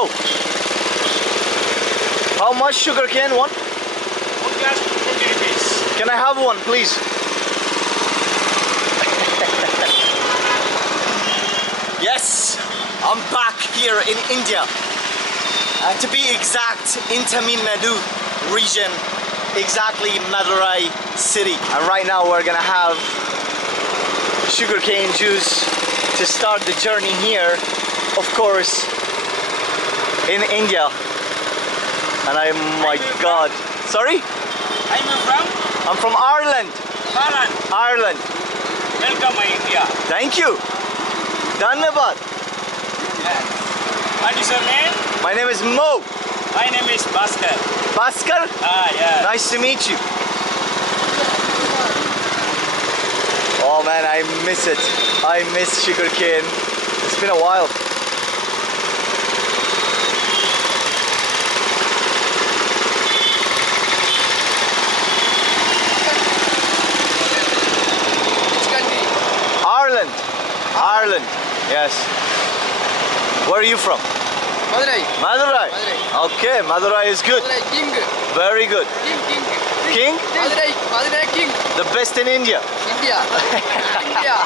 Yo, how much sugarcane? One? One glass, 20 rupees. Can I have one, please? Yes, I'm back here in India. And to be exact, in Tamil Nadu region, exactly Madurai city. And right now we're gonna have sugarcane juice to start the journey here, of course, in India. And my God. Sorry? I'm from? I'm from Ireland. Ireland. Ireland. Welcome, my India. Thank you. Dhanyabad. Yes. What is your name? My name is Mo. My name is Bhaskar. Bhaskar? Yeah. Nice to meet you. Oh man, I miss it. I miss sugarcane. It's been a while. Ireland. Ireland. Yes. Where are you from? Madurai. Madurai. Okay, Madurai is good. Madurai king. Very good. King. King? Madurai king. The best in India. India. India.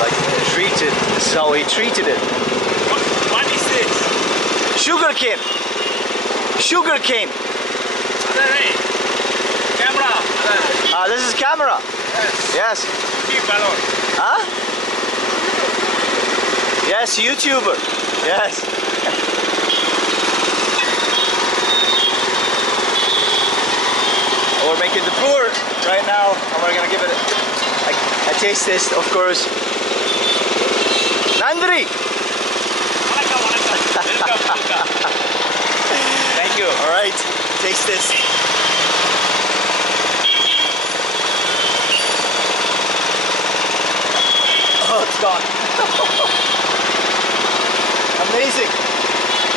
Like treated. This is how he treated it. What is this? Sugarcane. Sugarcane. Hey. Camera. This is camera. Yes. Yes. Keep alone. Huh? Yes, YouTuber. Yes. We're making the tour right now, and we're gonna give it a taste test, of course. Nandri. Welcome. Thank you. All right, taste test. Oh, it's gone. Amazing.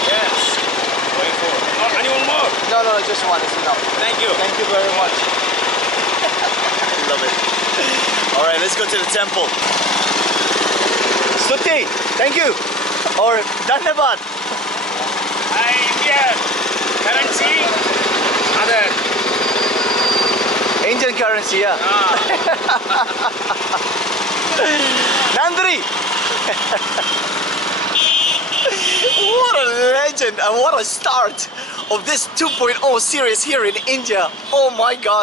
Yes. Going for. Oh, anyone more? No, just one is enough. Thank you. Thank you very much. Love it. All right, let's go to the temple. Stuti, thank you. Or Dhanyabad. India. Currency. Other. Indian currency, yeah. Nandri. What a legend and what a start of this 2.0 series here in India. Oh my God.